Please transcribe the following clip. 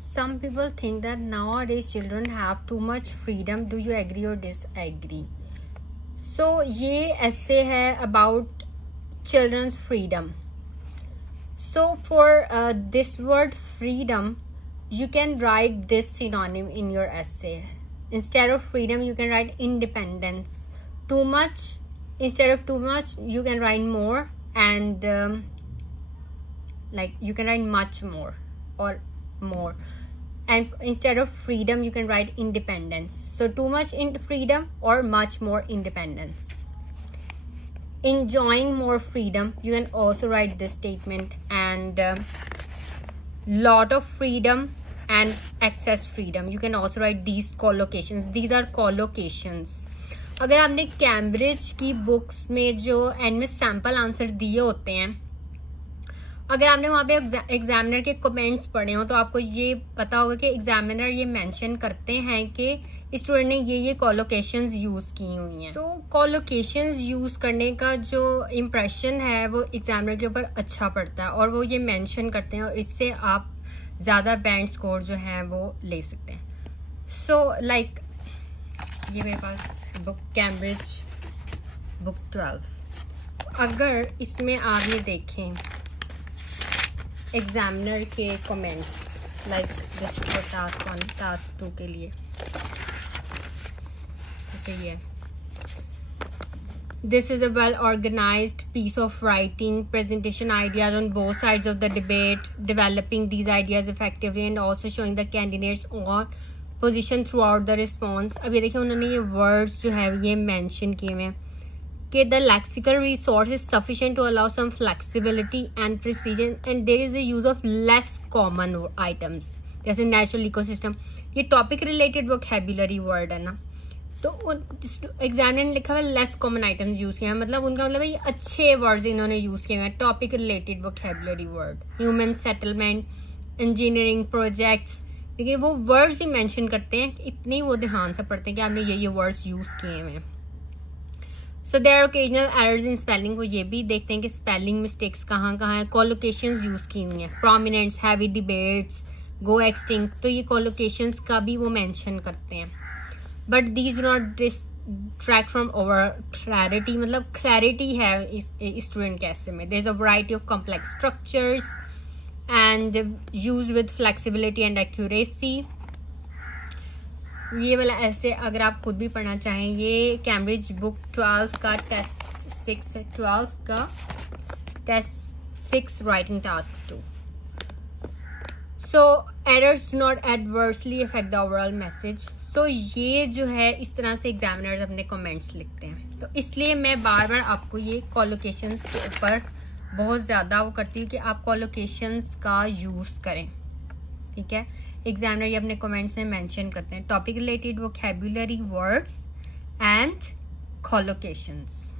some people think that nowadays children have too much freedom. Do you agree or disagree? So ये essay है about children's freedom. So for this word freedom, you can write this synonym in your essay. Instead of freedom, you can write independence. Too much, instead of too much, you can write more, and like you can write much more or more. And instead of freedom, you can write independence. So too much in freedom or much more independence. Enjoying more freedom, you can also write this statement. And lot of freedom and excess freedom, you can also write these collocations. These are collocations. अगर आपने Cambridge की books में जो and में sample answer दिए होते हैं, अगर आपने वहाँ पे एग्जामिनर के कमेंट्स पढ़े हो तो आपको ये पता होगा कि एग्जामिनर ये मेंशन करते हैं कि स्टूडेंट ने ये कॉलोकेशंस यूज की हुई हैं. तो कॉलोकेशंस यूज करने का जो इम्प्रेशन है वो एग्जामिनर के ऊपर अच्छा पड़ता है, और वो ये मेंशन करते हैं, और इससे आप ज्यादा बैंड स्कोर जो है वो ले सकते हैं. सो लाइक ये मेरे पास बुक कैम्ब्रिज बुक 12. अगर इसमें आप ये देखें एग्जामिनर के कमेंट्स, लाइक टास्क 1 टास्क 2 के लिए जैसे ये, this is a well organized piece of writing, presentation ideas on both sides of the debate, developing these ideas effectively and also showing the candidates on position throughout the response. अब ये देखिए उन्होंने ये words जो है ये mention किए हुए हैं कि the lexical resource is sufficient to allow some flexibility and precision and there is a use of less common items जैसे natural ecosystem. ये topic related vocabulary word है ना, तो एग्जामिनर ने लिखा हुआ लेस कॉमन आइटम्स यूज किए हैं, मतलब उनका मतलब ये अच्छे वर्ड्स इन्होंने यूज किए हैं. Topic related vocabulary word, human settlement, engineering projects, देखिए वो वर्ड्स भी मेंशन करते हैं, इतनी वो ध्यान से पढ़ते हैं कि आपने ये वर्ड्स यूज किए हैं. So there are occasional errors in spelling, वो ये भी देखते हैं कि स्पेलिंग मिस्टेक्स कहाँ है. कॉलोकेशंस यूज की हुई हैं, prominents, heavy debates, go extinct, तो ये कॉलोकेशंस का भी वो मेंशन करते हैं. But these do not distract from over clarity, मतलब क्लैरिटी है स्टूडेंट के ऐसे में. There is a variety of complex structures and use with flexibility and accuracy. ये वाला ऐसे अगर आप खुद भी पढ़ना चाहें, ये कैम्ब्रिज बुक 12 का टेस्ट 6 है, 12 का test 6 writing task 2. So errors do not adversely affect the overall message. So ये जो है इस तरह से एग्जामिनर्स अपने कमेंट्स लिखते हैं, तो इसलिए मैं बार बार आपको ये कॉलोकेशंस के ऊपर बहुत ज़्यादा वो करती हूँ कि आप कॉलोकेशंस का यूज़ करें. ठीक है, एग्जामिनर ये अपने कमेंट्स में मेंशन करते हैं topic related vocabulary words and कॉलोकेशंस.